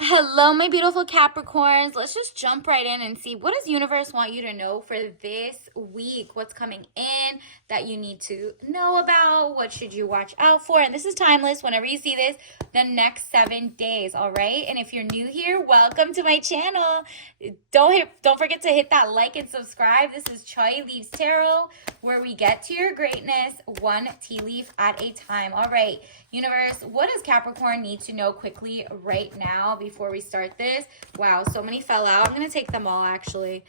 Hello, my beautiful Capricorns. Let's just jump right in and see what does universe want you to know for this week? What's coming in that you need to know about? What should you watch out for? And this is timeless. Whenever you see this, the next 7 days, all right? And if you're new here, welcome to my channel. Don't forget to hit that like and subscribe. This is Choi Leaves Tarot, where we get to your greatness one tea leaf at a time. All right, universe, what does Capricorn need to know quickly right now before we start this? Wow, so many fell out. I'm going to take them all, actually.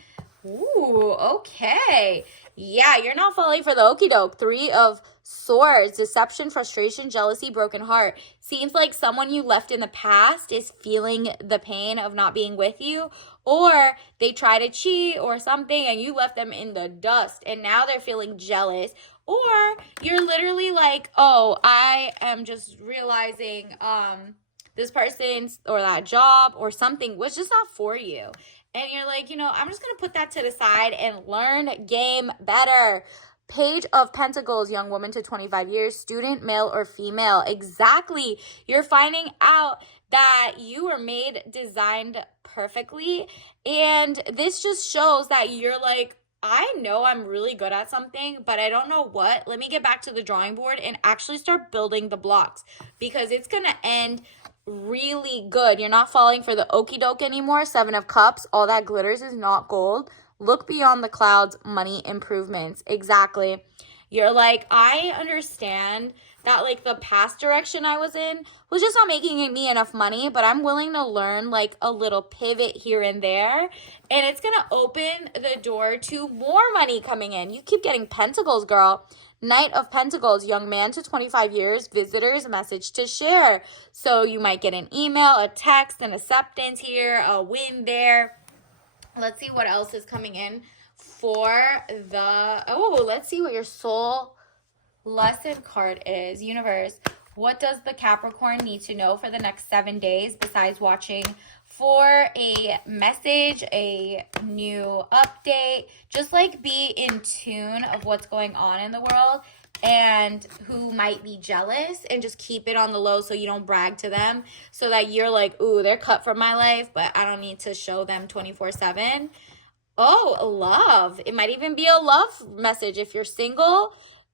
Ooh, okay. Yeah, you're not falling for the okie doke. 3 of Swords, deception, frustration, jealousy, broken heart. Seems like someone you left in the past is feeling the pain of not being with you, or they try to cheat or something and you left them in the dust and now they're feeling jealous. Or you're literally like, oh, I am just realizing this person's or that job or something was just not for you. And you're like, I'm just going to put that to the side and learn game better. Page of Pentacles, young woman to 25 years, student, male or female. Exactly. You're finding out that you were designed perfectly. And this just shows that you're like, I know I'm really good at something, but I don't know what. Let me get back to the drawing board and actually start building the blocks, because it's going to end really good. You're not falling for the okie doke anymore. 7 of Cups, all that glitters is not gold. Look beyond the clouds, money improvements. Exactly. You're like, I understand that like the past direction I was in was just not making me enough money, but I'm willing to learn like a little pivot here and there. And it's going to open the door to more money coming in. You keep getting pentacles, girl. Knight of Pentacles, young man to 25 years, visitors, message to share. So you might get an email, a text, an acceptance here, a win there. Let's see what else is coming in for let's see what your soul lesson card is. Universe, what does the Capricorn need to know for the next 7 days besides watching for a message, a new update? Just like be in tune of what's going on in the world and who might be jealous, and just keep it on the low so you don't brag to them, so that you're like, ooh, they're cut from my life, but I don't need to show them 24/7. Oh, love. It might even be a love message. If you're single,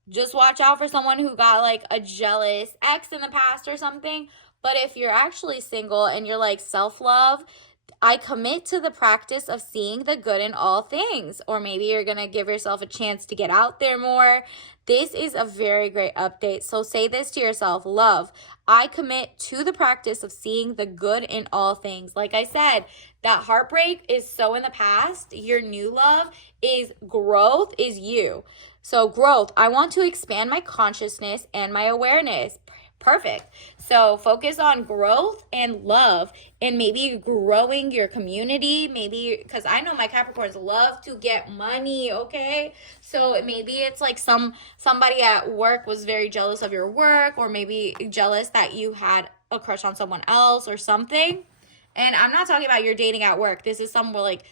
just watch out for someone who got like a jealous ex in the past or something. But if you're actually single and you're like self-love, I commit to the practice of seeing the good in all things. Or maybe you're going to give yourself a chance to get out there more. This is a very great update. So say this to yourself, love, I commit to the practice of seeing the good in all things. Like I said, that heartbreak is so in the past. Your new love is growth, is you. So growth, I want to expand my consciousness and my awareness. Perfect. So focus on growth and love, and maybe growing your community. Maybe, because I know my Capricorns love to get money, okay? So maybe it's like somebody at work was very jealous of your work, or maybe jealous that you had a crush on someone else or something. And I'm not talking about you're dating at work. This is some like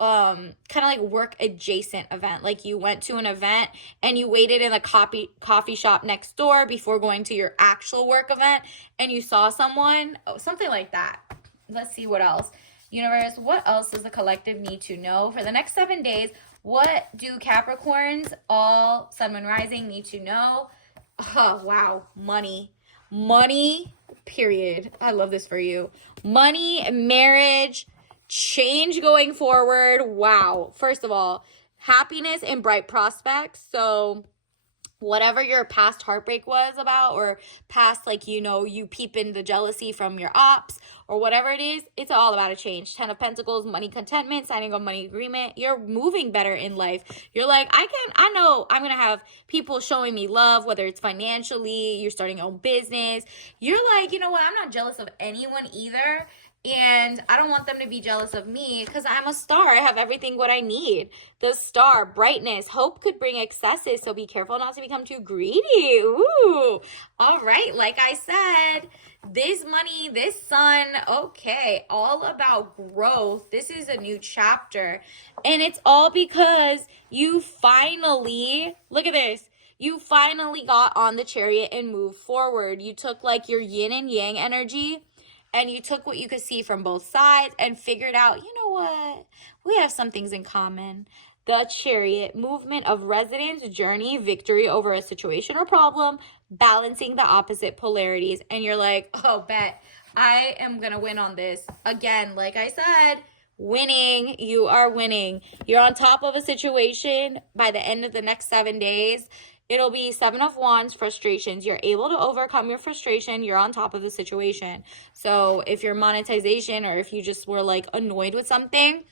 kind of like work adjacent event. Like you went to an event and you waited in a coffee shop next door before going to your actual work event, and you saw someone, something like that. Let's see what else. Universe, what else does the collective need to know for the next 7 days? What do Capricorns, all sun, moon, rising, need to know? Oh, wow. Money, period. I love this for you. Money, marriage, change going forward. Wow. First of all, happiness and bright prospects. So whatever your past heartbreak was about, or past, like, you peeping the jealousy from your ops or whatever it is, it's all about a change. 10 of Pentacles, money contentment, signing a money agreement. You're moving better in life. You're like, I know I'm going to have people showing me love, whether it's financially, you're starting your own business. You're like, you know what? I'm not jealous of anyone either. And I don't want them to be jealous of me, because I'm a star. I have everything what I need. The star, brightness, hope could bring excesses, so be careful not to become too greedy. Ooh. All right. Like I said, this money, this sun, okay, all about growth. This is a new chapter. And it's all because you finally, look at this. You finally got on the chariot and moved forward. You took like your yin and yang energy and you took what you could see from both sides and figured out, you know what? We have some things in common. The Chariot, movement of resonance, journey, victory over a situation or problem, balancing the opposite polarities. And you're like, oh, bet I am going to win on this. Again, like I said, winning. You are winning. You're on top of a situation. By the end of the next 7 days, it'll be 7 of Wands, frustrations. You're able to overcome your frustration. You're on top of the situation. So if your monetization, or if you just were like annoyed with something,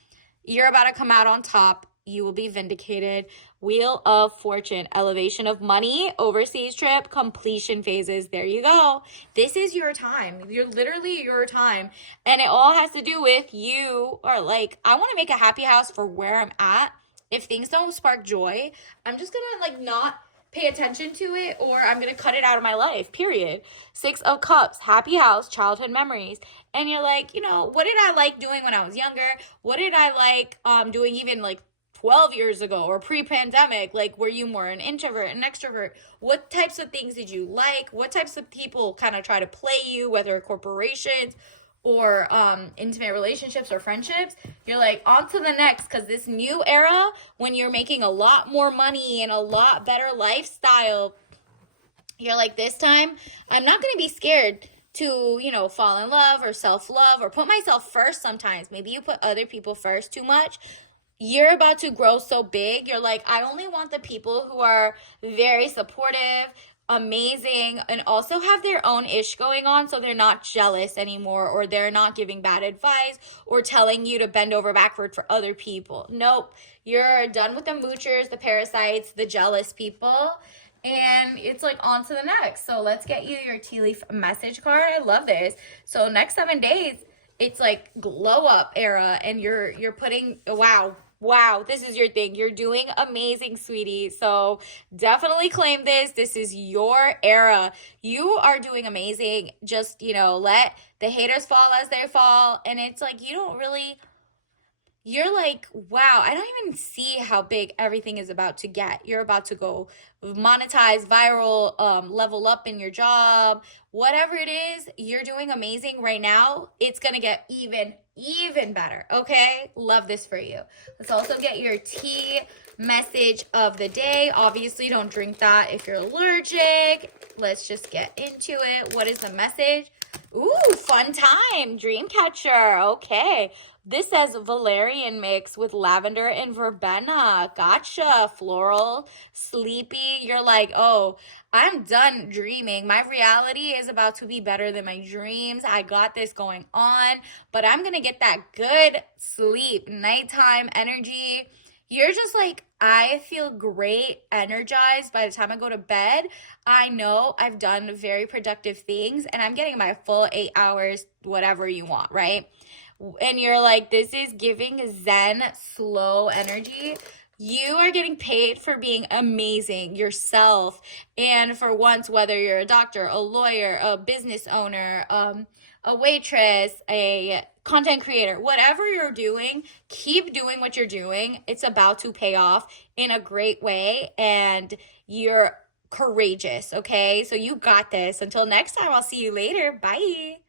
you're about to come out on top. You will be vindicated. Wheel of Fortune, elevation of money, overseas trip, completion phases. There you go. This is your time. You're literally your time. And it all has to do with you are like, I want to make a happy house for where I'm at. If things don't spark joy, I'm just going to like not pay attention to it, or I'm going to cut it out of my life, period. 6 of Cups, happy house, childhood memories. And you're like, you know, what did I like doing when I was younger? What did I like doing even like 12 years ago or pre-pandemic? Like, were you more an introvert, an extrovert? What types of things did you like? What types of people kind of try to play you, whether corporations or intimate relationships or friendships? You're like, on to the next, because this new era, when you're making a lot more money and a lot better lifestyle, you're like, this time, I'm not going to be scared to, you know, fall in love or self-love or put myself first sometimes. Maybe you put other people first too much. You're about to grow so big. You're like, I only want the people who are very supportive, amazing, and also have their own ish going on, so they're not jealous anymore, or they're not giving bad advice or telling you to bend over backward for other people. Nope. You're done with the moochers, the parasites, the jealous people. And it's like on to the next. So let's get you your tea leaf message card. I love this. So next 7 days, it's like glow up era, and you're putting, wow, this is your thing. You're doing amazing, sweetie. So definitely claim this. This is your era. You are doing amazing. Just, you know, let the haters fall as they fall. And it's like, you don't really, you're like, wow, I don't even see how big everything is about to get. You're about to go monetize, viral, level up in your job, whatever it is, you're doing amazing right now. It's going to get even better. Okay. Love this for you. Let's also get your tea message of the day. Obviously don't drink that if you're allergic. Let's just get into it. What is the message? Ooh, fun time. Dreamcatcher. Okay. This says valerian mix with lavender and verbena. Gotcha. Floral, sleepy. You're like, oh, I'm done dreaming. My reality is about to be better than my dreams. I got this going on, but I'm going to get that good sleep, nighttime energy. You're just like, I feel great, energized by the time I go to bed. I know I've done very productive things, and I'm getting my full 8 hours, whatever you want, right? And you're like, this is giving Zen slow energy. You are getting paid for being amazing yourself. And for once, whether you're a doctor, a lawyer, a business owner, a waitress, a content creator, whatever you're doing, keep doing what you're doing. It's about to pay off in a great way, and you're courageous, okay? So you got this. Until next time, I'll see you later. Bye.